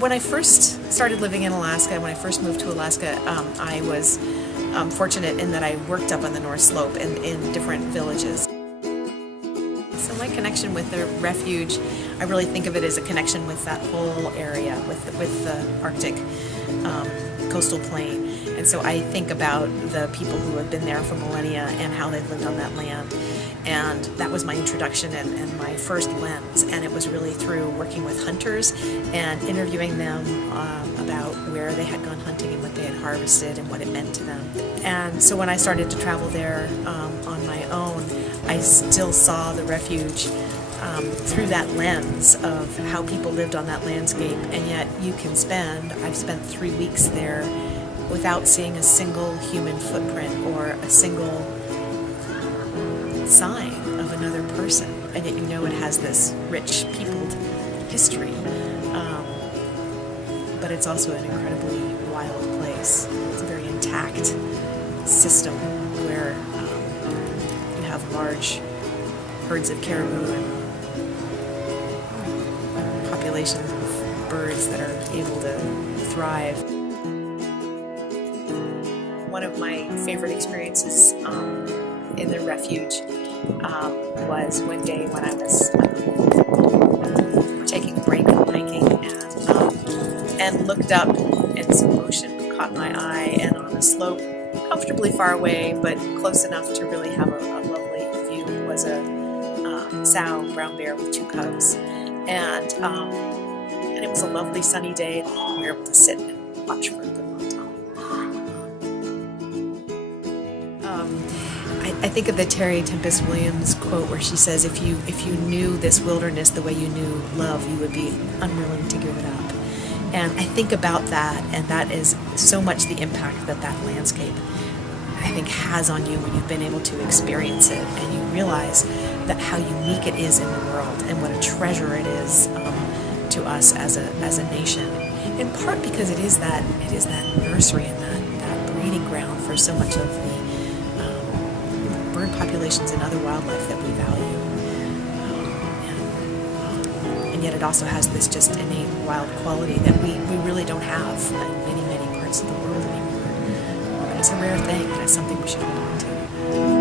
When I first started living in Alaska, when I first moved to Alaska, I was fortunate in that I worked up on the North Slope in different villages. So my connection with the refuge, I really think of it as a connection with that whole area, with the Arctic coastal plain. And so I think about the people who have been there for millennia and how they've lived on that land. And that was my introduction and my first lens. And it was really through working with hunters and interviewing them about where they had gone hunting and what they had harvested and what it meant to them. And so when I started to travel there on my own, I still saw the refuge through that lens of how people lived on that landscape. And yet I've spent 3 weeks there without seeing a single human footprint or a single sign of another person. And yet it has this rich, peopled history. But it's also an incredibly wild place. It's a very intact system where you have large herds of caribou and populations of birds that are able to thrive. One of my favorite experiences in the refuge was one day when I was taking a break from hiking and looked up and some motion caught my eye, and on a slope comfortably far away but close enough to really have a lovely view was a sow brown bear with 2 cubs, and it was a lovely sunny day. We were able to sit and watch for a good long time. I think of the Terry Tempest Williams quote where she says, if you knew this wilderness the way you knew love, you would be unwilling to give it up. And I think about that, and that is so much the impact that landscape, I think, has on you when you've been able to experience it, and you realize that how unique it is in the world and what a treasure it is to us as a nation. In part because it is that nursery and that breeding ground for so much of the bird populations and other wildlife that we value. And yet it also has this just innate wild quality that we really don't have in many parts of the world anymore. But it's a rare thing, and it's something we should hold on to.